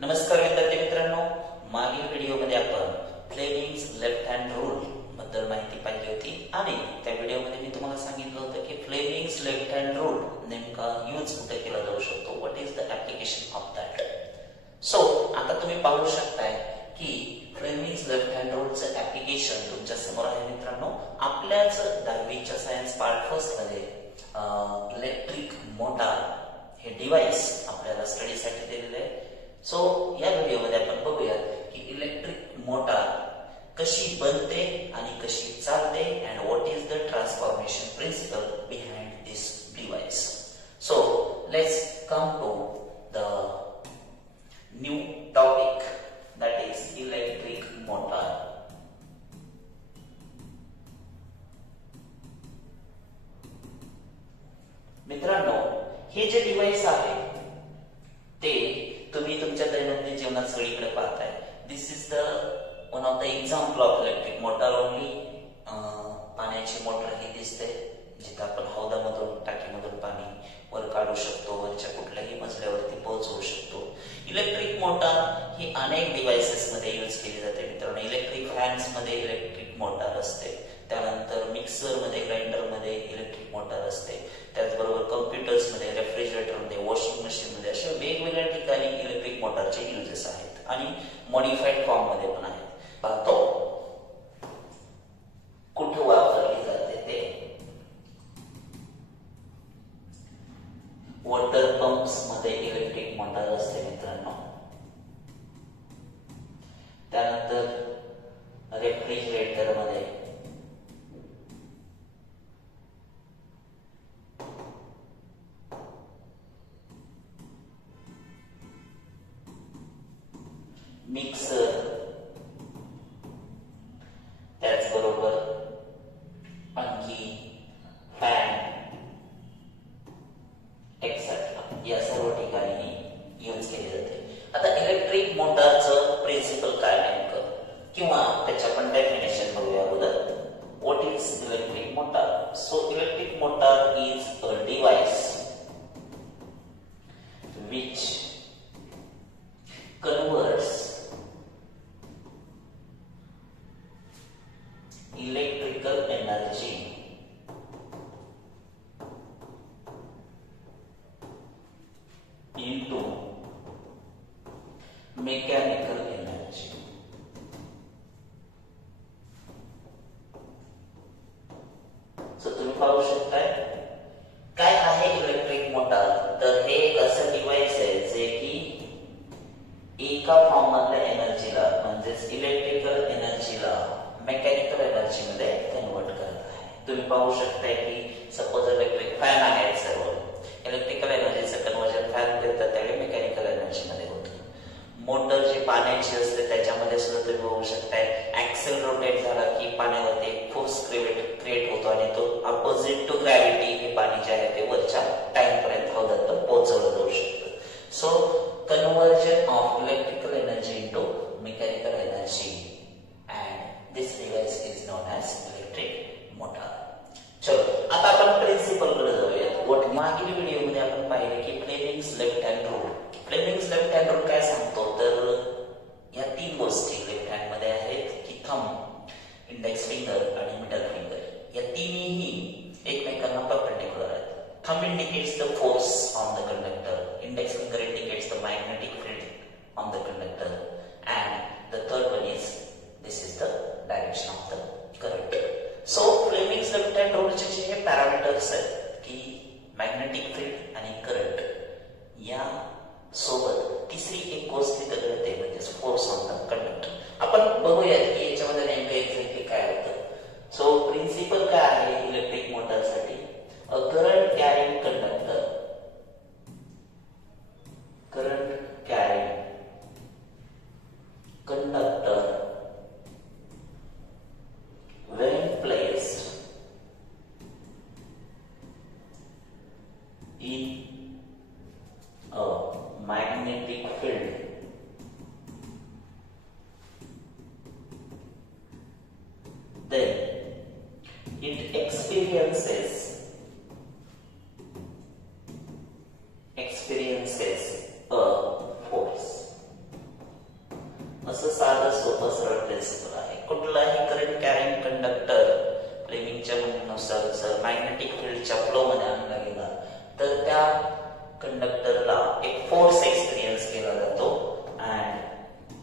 नमस्कार विद्यार्थी मित्रांनो, मागील व्हिडिओमध्ये आपण फ्लेमिंग्स लेफ्ट हँड रूल बद्दल माहिती पाहिली होती आणि त्या व्हिडिओमध्ये मी तुम्हाला सांगितलं होतं की फ्लेमिंग्स लेफ्ट हँड रूल नेमका यूज कुठे केला जाऊ शकतो, what is the application of that. So आता तुम्ही पाहू शकताय की फ्लेमिंग्स लेफ्ट हँड रूलचं ऍप्लिकेशन तुमच्या समोर आहे मित्रांनो. आपल्याच 10वीच्या सायन्स पार्ट फर्स्ट मध्ये इलेक्ट्रिक मोटार हे डिव्हाइस आपल्याला स्टडीसाठी दिलेले आहे. सो या व्हिडिओमध्ये आपण बघूयात की इलेक्ट्रिक मोटार कशी बनते आणि कशी चालते and what is the transformation principle behind this device. So let's come to the new topic, that is electric motor. मित्रांनो, हे जे डिव्हाइस आहे ते तुम्ही तुमच्या दैनंदिन जीवनात सगळीकडे पाहताय. This is the one of the example of electric motor only. पाण्याची मोटर ही दिसते जिथे आपण हौदामधून टाकीमधून पाणी वर काढू शकतो, वरच्या कुठल्याही मजल्यावरती पोहोचवू शकतो. इलेक्ट्रिक मोटार ही अनेक डिव्हाइसेस मध्ये यूज केली जाते मित्रांनो. इलेक्ट्रिक फॅन्स मध्ये इलेक्ट्रिक मोटार असते, त्यानंतर मिक्सर मध्ये, ग्राइंडर मध्ये इलेक्ट्रिक मोटार असते, त्याचबरोबर कम्प्युटर्स मध्ये, रेफ्रिजरेटर मध्ये, वॉशिंग मशीन मध्ये अशा वेगवेगळ्या ठिकाणी इलेक्ट्रिक मोटारचे युजेस आहेत आणि मॉडिफाईड फॉर्म मध्ये पण आहेत. पाहतो कुठे वापरली जाते ते. वॉटर पंप्स मध्ये इलेक्ट्रिक मोटार असते मित्रांनो. त्यानंतर रेफ्रिजरेटर मध्ये, मिक्सर, त्याचबरोबर पंखी, फॅन एक्सेट्रा या सर्व ठिकाणी यूज केली जाते. आता इलेक्ट्रिक मोटारचं प्रिन्सिपल काय नेमकं किंवा त्याच्या पण डेफिनेशन बघूया अगोदर. What is electric motor? So electric motor is a device which converts electrical energy into mechanical energy. So तुम्ही पाहू शकताय काय आहे इलेक्ट्रिक मोटार. तर हे एक असं डिव्हाइस आहे जे की एका फॉर्म मधल्या एनर्जीला म्हणजेच इलेक्ट्रिकल एनर्जीला मेकॅनिकल एनर्जी मध्ये कन्वर्ट करत आहे. तुम्ही पाहू शकताय की सपोज इलेक्ट्रिक फॅन आहेत, सर्व इलेक्ट्रिकल एनर्जीचं कन्वर्जन फॅन करतात त्यावेळी मेकॅनिकल एनर्जी मध्ये होतं. मोटर जी पाण्याची असते त्याच्यामध्ये सुद्धा तुम्ही बघू शकताय ऍक्सेल रोटेट झाला की पाण्यावरती फोर्स क्रिएट होतो आणि तो अपोजिट टू ग्रॅव्हिटी हे पाणी जे आहे ते वरच्या टँक पर्यंत हौदात पोहोचवलं जाऊ शकतं. So conversion of electrical energy into mechanical energy and this device is non as electric motor. चलो आता आपण प्रिन्सिपल कडे जाऊया. मागील व्हिडिओमध्ये आपण पाहिले की Fleming's left hand rule. Fleming's left hand rule काय सांगतो तर या तीन गोष्टी लेफ्ट हँड मध्ये आहेत की थंब, इंडेक्स फिंगर आणि मिडल फिंगर. या तिन्ही एकमेकांना परपेंडिक्युलर आहेत. Thumb indicates the force on the conductor, index finger indicates the magnetic field on the conductor, and the third one is this is the direction of the current. So Fleming's left hand rule चे जे parameters आहेत की magnetic field आणि current या सोबत तिसरी एक गोष्ट तिथे घडते म्हणजे फोर्स ऑन द कंडक्टर. आपण बघूया की याच्यामध्ये नेमकं एक्झॅक्टली काय होतं. सो प्रिन्सिपल काय आहे इलेक्ट्रिक मोटरसाठी? A current carrying conductor, current carrying conductor when placed in a magnetic field then it experiences a force. कंडक्टरला एक फोर्स एक्सपिरियन्स केला जातो and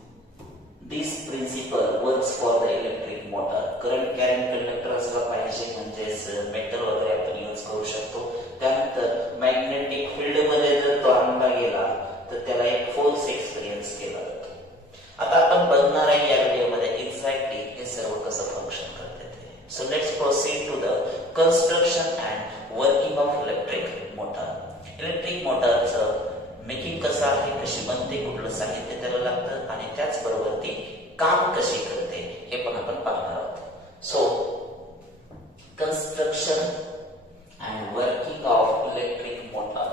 this principle works for the electric motor. Current carrying conductor असला पाहिजे, म्हणजेच metal वगैरे आपण use करू शकतो. त्यानंतर मॅग्नेटिक फील्ड मध्ये जर तो आणला गेला तर त्याला एक फोर्स एक्सपिरियन्स केला जातो. आता आपण बघणार आहे या व्हिडिओमध्ये एक्झॅक्टली हे सर्व कसं फंक्शन करते ते. So let's proceed to the construction and working of electric motor. Electric मोटरचं मेकिंग कसं आहे, कशी बनते, कुठलं साहित्य त्याला लागतं आणि त्याचबरोबर ती काम कशी करते हे पण आपण पाहणार आहोत. So construction and working of electric motor.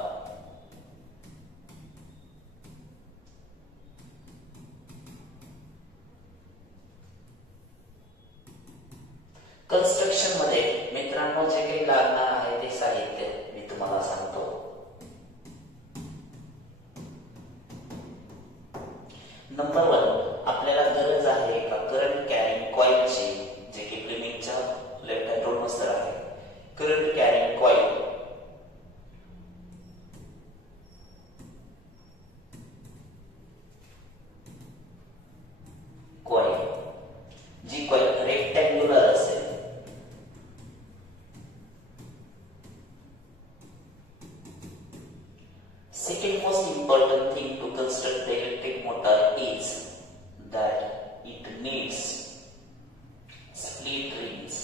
Construction मध्ये मित्रांनो जे काही लागणार आहे ते साहित्य मी तुम्हाला सांगतो. नंबर 1 आपल्याला गरज आहे का करंट कॅरिंग कॉइलची, जे की प्लेमिंगच्या लेफ्ट हँड रोड नुसार आहे. करंट कॅरिंग कॉइल जी कॉइल रेक्टँग्युलर असेल. Second most important thing to construct the electric motor is that it needs split rings,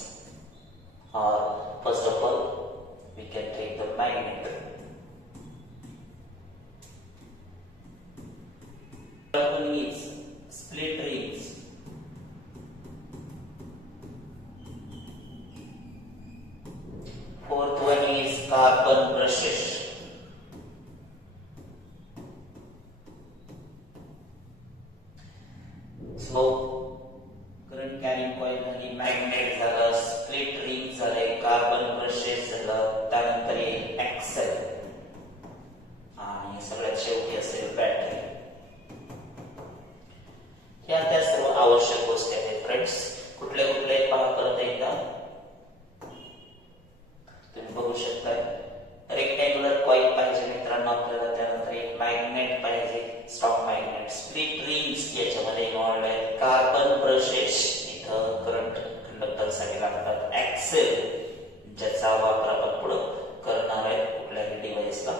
or first of all we can take the magnet. It needs split rings. Fourth one is carbon brushes. So current carrying coil झाली, magnet झालं, split ring झाले, carbon brushes झालं, त्यानंतर येईल Excel आणि सगळ्यात शेवटी असेल बॅटरी. या त्या सर्व आवश्यक गोष्टी आहेत फ्रेंड्स. कुठले कुठले पहा परत एकदा. तुम्ही बघू शकता रेक्टँग्युलर कॉइल पाहिजे मित्रांनो आपल्याला, त्यानंतर एक मॅग्नेट पाहिजे, स्टॉक मॅग्नेट, स्प्लिट रिंग्स याच्यामध्ये इन्व्हॉल्व आहेत, कार्बन ब्रशेस इथं करंट कंडक्टर साठी लागतात, एक्सेल ज्याचा वापर आपण पुढे करणार आहे कुठल्याही डिव्हाइसला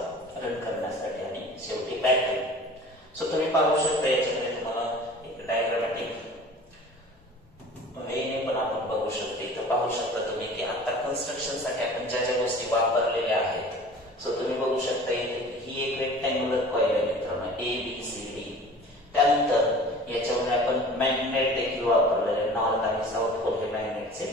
रन करण्यासाठी, आणि शेवटी बॅटरी. सो तुम्ही पाहू शकता याच्यामध्ये तुम्हाला एक डायग्रामॅटिक वेने पण आपण बघू शकतो. इथं पाहू शकता तुम्ही की आता कन्स्ट्रक्शन साठी आपण ज्या ज्या गोष्टी वापरलेल्या आहेत. सो तुम्ही बघू शकता इथे ही एक रेक्टँग्युलर कॉइल आहे मित्रांनो, ABCD. त्यानंतर याच्यामध्ये आपण मॅग्नेट देखील वापरलेले, नॉर्थ आणि साऊथ पोल हे मॅग्नेटचे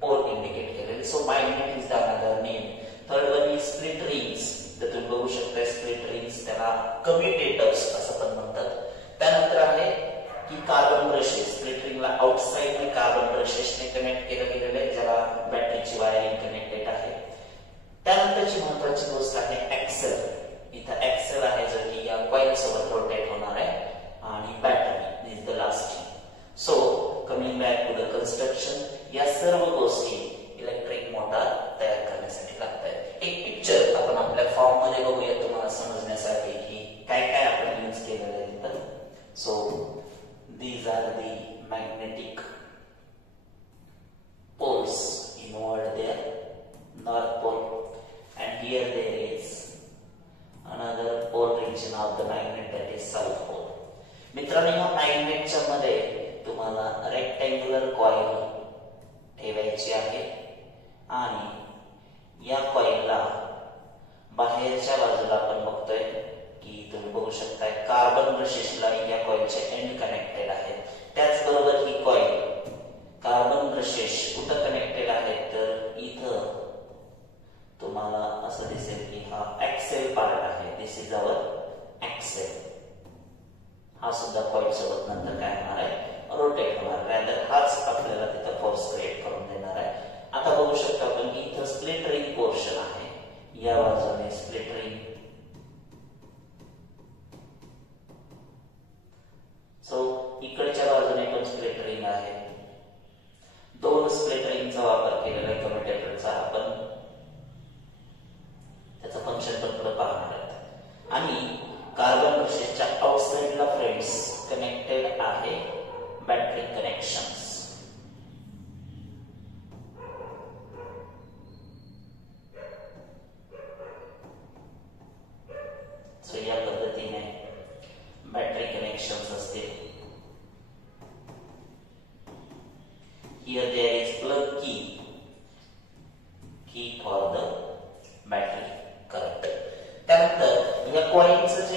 पोल इंडिकेट केलेले. So magnet is the another name. Third one is split rings. तर तुम्ही बघू शकता स्प्लिट रिंग्स त्याला कम्युटेटर्स असं पण म्हणतात. त्यानंतर आहे की कार्बन ब्रशेस. स्प्लिट रिंगला आउटसाइडने कार्बन ब्रशेसने कनेक्ट केलं गेलेलं आहे, ज्याला बॅटरीची वायरिंग कनेक्टेड आहे. त्यानंतरची महत्त्वाची गोष्ट आहे एक्सेल. इथं एक्सेल आहे जो की या कॉइल सोबत रोटेट होणार आहे, आणि battery is the last thing. So coming back to the construction, या सर्व गोष्टी इलेक्ट्रिक मोटर तयार करण्यासाठी लागतात. एक पिक्चर आपण आपल्या फॉर्म मध्ये बघूया तुम्हाला समजण्यासाठी की काय काय आपण यूज केलेलं आहे तिथं. So these are the magnetic poles involved there, north pole, and here there is another pole region of the magnet, that is south pole. मित्रांनो या मॅग्नेटच्या मध्ये तुम्हाला रेक्टँग्युलर कॉइल ठेवायची आहे, आणि या कॉइलला बाहेरच्या बाजूला आपण बघतोय की तुम्ही बघू शकता कार्बन ब्रशेसला या कॉइलचे एंड कनेक्टेड आहेत. त्याचबरोबर ही कॉइल कार्बन ब्रशेस कुठं कनेक्टेड आहेत तर इथं तुम्हाला असं दिसेल की हा एक्सेल पार्ट आहे. दिस इज अवर एक्सेल. हा सुद्धा कॉइल सोबत नंतर काय होणार आहे, रोटेट होणार. रॅदर हाच आपल्याला तिथं फोर्स क्रिएट करून देणार आहे. आता बघू शकता आपण की इथं स्प्लिट रिंग पोर्शन आहे, या बाजूने स्प्लिट रिंग. सो इकडच्या बाजूने पण स्प्लिट रिंग आहे. दोन स्प्लिट रिंगचा वापर केलेला कम्युटेटरचा. आपण त्याचं फंक्शन पण पुढे पाहणार आहोत.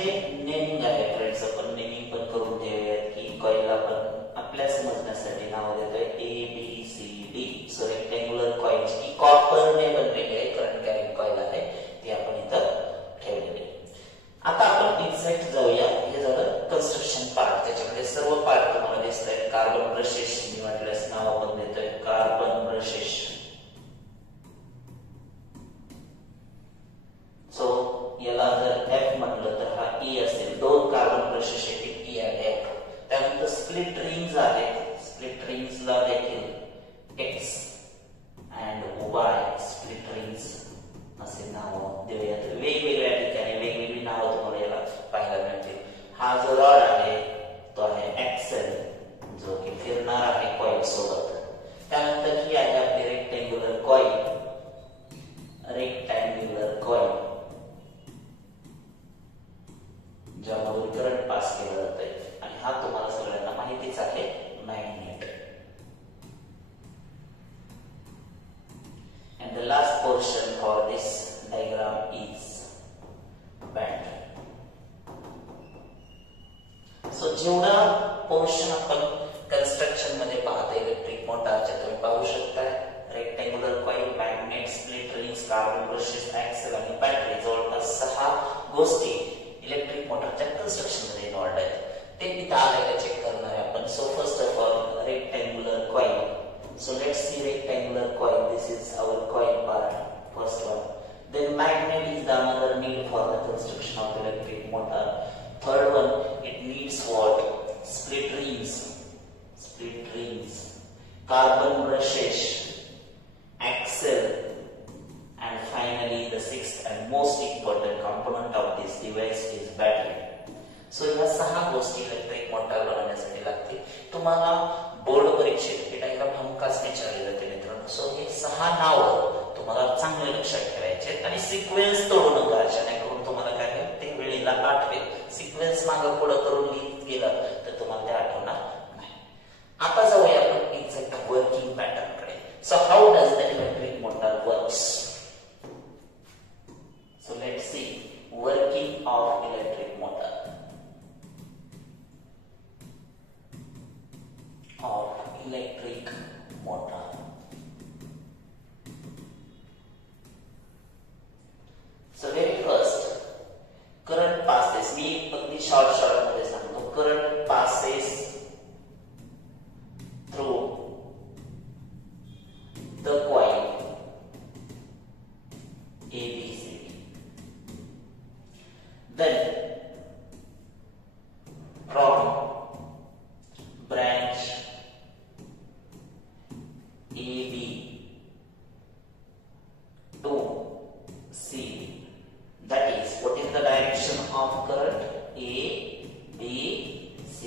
जे नेमिंग आहे फ्रेंड्स, आपण नेमिंग पण करून ठेवूयात की कॉइलला आपण आपल्या समजण्यासाठी नाव देतोय ABCD. सो रेक्टँग्युलर कॉइलची की कॉपरने बनलेली आहे, करंट कॅरिंग कॉइल आहे, ती आपण इथं ठेवलेली. आता आपण एक्झॅक्ट जाऊया. हे झालं कन्स्ट्रक्शन पार्ट, त्याच्यामध्ये सर्व पार्ट तुम्हाला दिसत आहेत. कार्बन ब्रशेस मी म्हटल्यास नाव आपण देतोय कार्बन ब्रशेस. सो याला जर F म्हटलं तर हा E असेल. दोन कार्बन ब्रशेस आहेत, E आणि F. त्यानंतर स्प्लिट रिंग्स आहेत. स्प्लिट रिंग्सला देखील X and Y split rings असे नाव देऊयात. वेगवेगळ्या ठिकाणी वेगवेगळी नावं तुम्हाला याला पाहायला मिळतील. हा जो रॉड आहे तो आहे एक्सेल, जो की फिरणार आहे कॉइल सोबत. त्यानंतर ही आहे आपली रेक्टँग्युलर कॉइल. रेक्टँग्युलर कॉइल ज्यामधून करंट पास केलं जातंय, आणि हा तुम्हाला सगळ्यांना माहितीच आहे magnet. And the last portion for this diagram is band. So जेवढा पोर्शन आपण कन्स्ट्रक्शन मध्ये पाहतो इलेक्ट्रिक मोटारच्या, तुम्ही पाहू शकता rectangular coil, magnet, split rings, carbon brushes, axle आणि बॅटरी, जवळपास 6 गोष्टी इलेक्ट्रिक मोटारच्या कन्स्ट्रक्शन मध्ये इन्व्हॉल्व्ड आहेत. ते इथं आलेलं चेक करणार आहे आपण. So first of all rectangular coil. So let's see rectangular coil. This is our coil part, first one. Then magnet is the another need for the construction of electric motor. Third one, it needs what? Split rings. Split rings. Carbon brushes. Axle. And finally the sixth and most important component of this device is battery. So या 6 गोष्टी electric motor बनवण्यासाठी लागतील. तुम्हाला board परीक्षेत हे diagram हमखास विचारले जाते मित्रांनो. सो हे 6 नावं तुम्हाला चांगले लक्षात ठेवायचे आणि सिक्वेन्स तोडू नका, जेणेकरून तुम्हाला काय होईल ते वेळेला आठवेल. सिक्वेन्स मागे पुढे करून लिहित गेलं तर तुम्हाला ते आठवणार नाही. आता जाऊया आपण एक्झॅक्ट वर्किंग पॅटर्न कडे. So how does the electric motor works? So let's see working of electric motor. Of electric motor. So very first, current passes. मी अगदी short मध्ये सांगतो. Current passes through the coil ABC. Then from branch AB to C, that is what is the direction of current? A, B, C,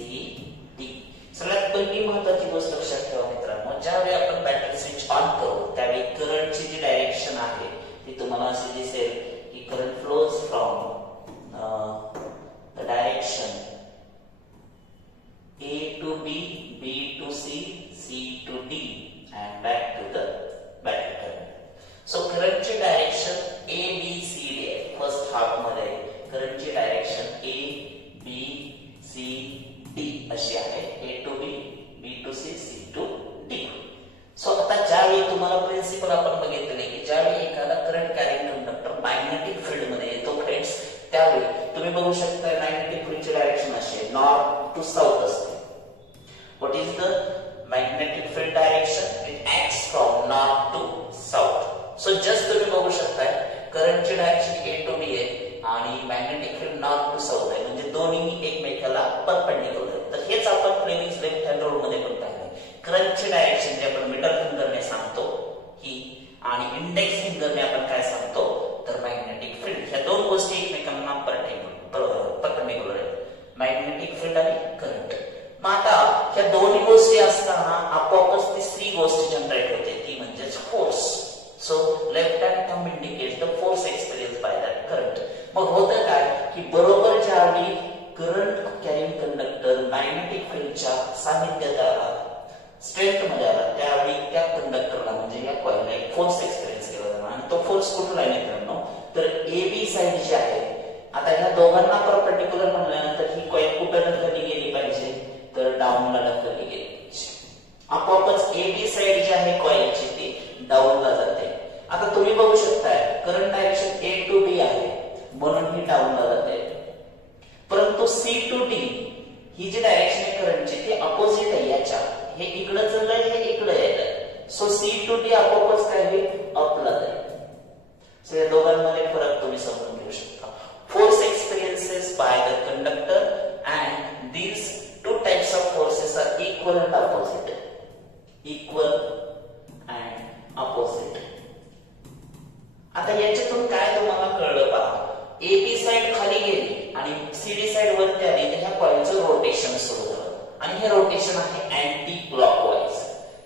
D. सगळ्यात पहिली महत्त्वाची गोष्ट लक्षात ठेवा मित्रांनो, ज्यावेळी आपण बॅटरी स्विच ऑन करू त्यावेळी करंटची जी डायरेक्शन आहे ती तुम्हाला अशी दिसेल की current flows from the direction A to B, B to C, C to D and back to the battery terminal. So current ची direction A, B, C, D आहे. फर्स्ट हाफ मध्ये करंट ची direction A, B, C, D अशी आहे. A to B, B to C, C to D. So आता ज्यावेळी तुम्हाला principal आपण बघितले की ज्यावेळी एखादा current carrying conductor magnetic field मध्ये येतो फ्रेंड्स, त्यावेळी तुम्ही बघू शकता मॅग्नेटिक फील्डची डायरेक्शन अशी आहे, नॉर्थ टू साऊथ असते. What is the magnetic field direction? It acts from north to south. So just तुम्ही बघू शकता करंट ची डायरेक्शन A to B आहे आणि magnetic field north to south आहे, म्हणजे दोन्ही एकमेकाला परपेंडिक्युलर आहेत. तर हेच आपण फ्लेमिंग्स लेफ्ट हँड रूल मध्ये पण पाहिलं. करंट ची डायरेक्शन जे आपण मिडल फिंगरने सांगतो ही, आणि इंडेक्स फिंगरने आपण काय सांगतो तर मॅग्नेटिक फील्ड. ह्या दोन गोष्टी एकमेकांना परपेंडिक्युलर आहेत, मॅग्नेटिक फील्ड आणि करंट. मग आता ह्या दोन्ही गोष्टी असताना आपोआपच तिसरी गोष्ट जनरेट होते, ती म्हणजे force. So left hand thumb indicates the force experience by that current. मग होतं काय की बरोबर ज्यावेळी करंट कॅरिंग कंडक्टर मॅग्नेटिक फील्डच्या सानिध्यात आला, स्ट्रेंथ मध्ये आला, त्यावेळी त्या कंडक्टरला म्हणजे या कॉइलला एक फोर्स एक्सपिरियन्स केला जाणार. आणि तो फोर्स कुठला आहे मित्रांनो तर AB साइड जी आहे, आता ह्या दोघांना परपेंडिक्युलर म्हणल्यानंतर ही कॉईल कुठे ढकलली गेली पाहिजे, तर डाऊनला ढकलली गेली पाहिजे. आपोआपच एबी साइड जी आहे कॉईलची ती डाऊनला जाते. आता तुम्ही बघू शकताय current direction A to B आहे म्हणून ही डाऊनला जाते, परंतु सी टू डी ही जी डायरेक्शन आहे करंटची ती अपोजिट आहे याच्या. हे इकडे चाललंय, हे इकडे येत. सो सी टू डी आपोआपच काय होईल, अपला जाईल. सो या दोघांमध्ये फरक तुम्ही समजून घेऊ शकता. Force experiences by the conductor and these two types of forces are equal and opposite. Equal and opposite. आता याच्यातून काय तुम्हाला कळलं पहा. एबी साइड खाली गेली आणि सीडी साइड वरती आली तर ह्या कॉइलचं रोटेशन सुरू झालं आणि हे रोटेशन आहे अँटी क्लॉकवाईज.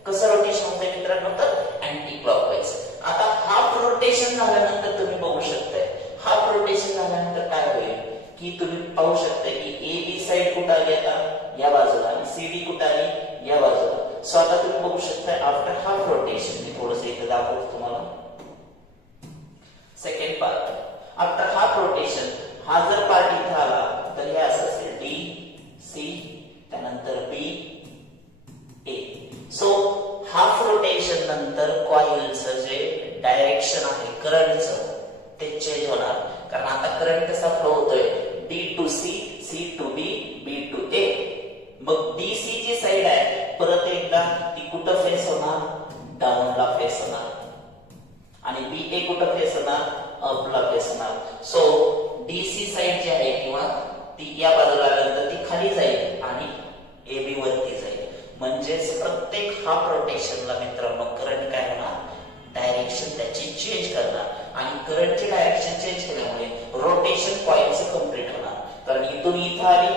कसं रोटेशन होतंय मित्रांनो, तर अँटी क्लॉकवाईज. आता हाफ रोटेशन झाल्यानंतर तुम्ही बघू शकताय, हाफ रोटेशन झाल्यानंतर काय होईल की तुम्ही पाहू शकता की एबी साइड कुठे आली आता या बाजूला आणि सीडी कुठे आली या बाजूला. सो आता तुम्ही बघू शकताय आफ्टर हाफ रोटेशन, मी थोडंसं इथे दाखवतो तुम्हाला. Second part after half rotation, हा जर पार्ट इथे आला तर हे असं असेल डी सी, त्यानंतर बी ए. सो हाफ रोटेशन नंतर कॉइलचं जे डायरेक्शन आहे करंटचं ते चेंज होणार, कारण आता करंट कसा फ्लो होतोय D to C, C to B, B to A. मग डी सी ची साइड आहे परत एकदा ती कुठं फेस होणार, डाऊनला फेस होणार आणि बी ए कुठं फेस होणार, अपला फेस होणार. सो डीसी साइड जी आहे किंवा ती या बाजूला आल्यानंतर ती खाली जाईल आणि एबी वरती जाईल. म्हणजेच प्रत्येक हाफ रोटेशनला मित्रांनो करंट काय होणार, डायरेक्शन त्याची चेंज करणार आणि करंटची डायरेक्शन चेंज केल्यामुळे रोटेशन कॉइलचं कंप्लीट होणार. कारण इथून इथं आली,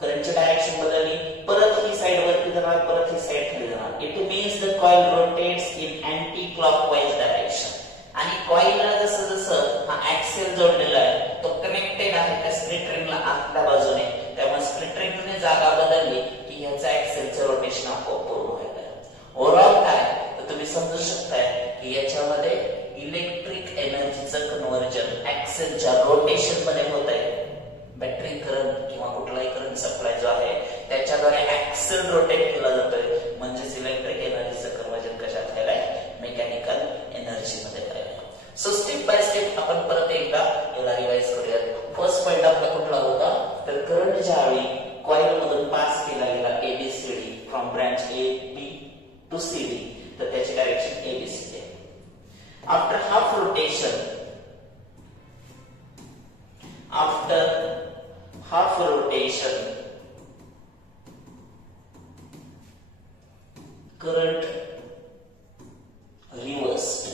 करंटची डायरेक्शन बदलली, परत ही साइड वरती जाणार, परत ही साइड खाली जाणार. It means the coil rotates in anti clockwise direction. आणि कॉइलला जसं जसं हा ऍक्सेल जोडलेला आहे तो कनेक्टेड आहे त्या स्प्लिट रिंगला आतल्या बाजूने, त्यामुळे स्प्लिट रिंगने जागा बदलली की ह्याचा ऍक्सेलचं रोटेशन आपोआप पूर्ण व्हायला. ओव्हरऑल काय तर तुम्ही समजू शकताय की याच्यामध्ये इलेक्ट्रिक एनर्जीचं कन्व्हर्जन ऍक्सेलच्या रोटेशन मध्ये होत आहे. बॅटरी करंट किंवा कुठलाही करंट सप्लाय जो आहे त्याच्याद्वारे ऍक्सेल रोटेट केला जातोय, म्हणजेच इलेक्ट्रिक एनर्जीचं कन्व्हर्जन कशात व्हायलाय, मेकॅनिकल एनर्जी मध्ये व्हायला. सो स्टेप बाय स्टेप आपण परत एकदा याला रिवाइज करूयात. फर्स्ट पॉइंट आपला कुठला होता, तर करंट ज्यावेळी कॉइल मधून पास केला गेला ABCD from branch A B to C D तर त्याची डायरेक्शन एबीसीडी आहे. After half rotation, after half rotation current reversed,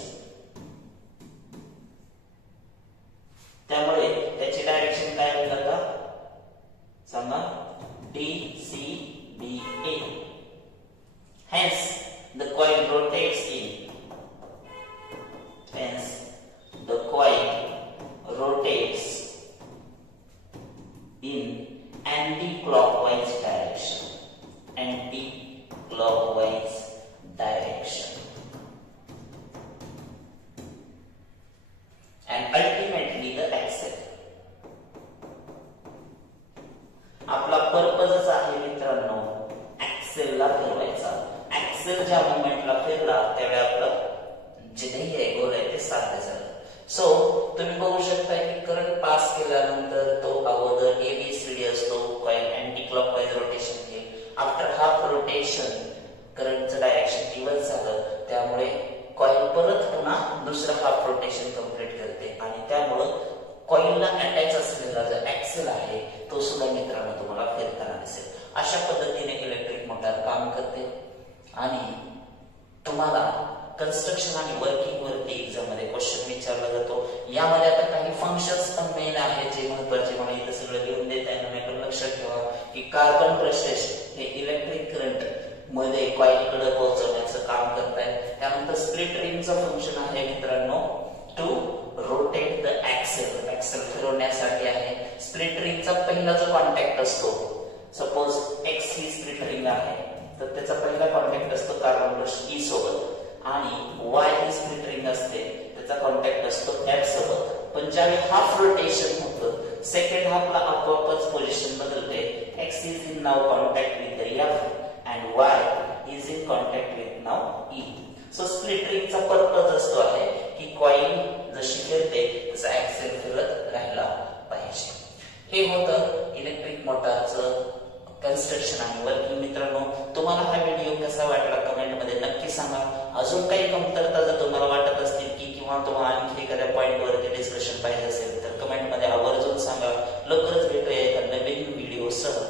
त्यामुळे त्याची डायरेक्शन काय होईल आता सांगा, D C B A. Hence the coil rotates in, hence the coil rotates in anti-clockwise direction, anti-clockwise direction, and ultimately the axle. आपला पर्पजच आहे मित्रांनो ऍक्सेलला फिरवायचा. ऍक्सेल ज्या मोमेंटला फिरला त्यावेळी आपलं जे ध्येय आहे, गोल आहे ते साध्य झालं. सो तुम्ही बघू शकता की करंट पास केल्यानंतर तो अगोदर एबीसीडी असतो, कॉइल अँटी क्लॉकवाईज रोटेशन घेईल. आफ्टर हाफ रोटेशन करंटचं डायरेक्शन रिव्हर्स झालं, त्यामुळे कॉइल परत पुन्हा दुसरं हाफ रोटेशन कंप्लीट करते आणि त्यामुळं कॉइलला अटॅच असलेला जो ऍक्सेल आहे तो सुद्धा मित्रांनो तुम्हाला फिरताना दिसेल. अशा पद्धतीने इलेक्ट्रिक मोटार काम करते आणि तुम्हाला कन्स्ट्रक्शन आणि वर्किंग वरती एक्झाम मध्ये क्वेश्चन विचारला जातो. यामध्ये आता काही फंक्शन्स पण मेन आहेत जे महत्वाचे, मला इथं सगळं लिहून देता येणार नाही, पण लक्षात ठेवा की कार्बन ब्रशेस हे इलेक्ट्रिक करंट मध्ये कॉइलकडे पोहोचवण्याचं काम करतायत. त्यानंतर स्प्लिट रिंगचं फंक्शन आहे मित्रांनो टू रोटेट द ऍक्सेल, ऍक्सेल फिरवण्यासाठी आहे. स्प्लिट रिंगचा पहिला जो कॉन्टॅक्ट असतो, सपोज एक्स ही स्प्लिट रिंग आहे तर त्याचा पहिला कॉन्टॅक्ट असतो कार्बन ब्रश ई सोबत आणि वाय ही स्प्लिट रिंग असते त्याचा कॉन्टॅक्ट असतो एफ सोबत. पण ज्यावेळी हाफ रोटेशन होतं सेकंड हाफला आपोआपच पोझिशन बदलते. x is in now contact with the f and y is in contact with now e. So split रिंगचा पर्पज असतो आहे की कॉईल जशी फिरते तसा ऍक्सेल फिरत राहिला पाहिजे. हे होतं इलेक्ट्रिक मोटारचं कन्स्ट्रक्शन आणि वर्किंग. मित्रांनो, तुम्हाला हा व्हिडिओ कसा वाटला कमेंट मध्ये नक्की सांगा. अजून काही कमतरता जर तुम्हाला वाटत असतील की किंवा तुम्हाला आणखी एखाद्या पॉइंट वरती डिस्कशन पाहिजे असेल तर कमेंट मध्ये आवर्जून सांगा. लवकरच भेटूया एका नवीन व्हिडिओ सह.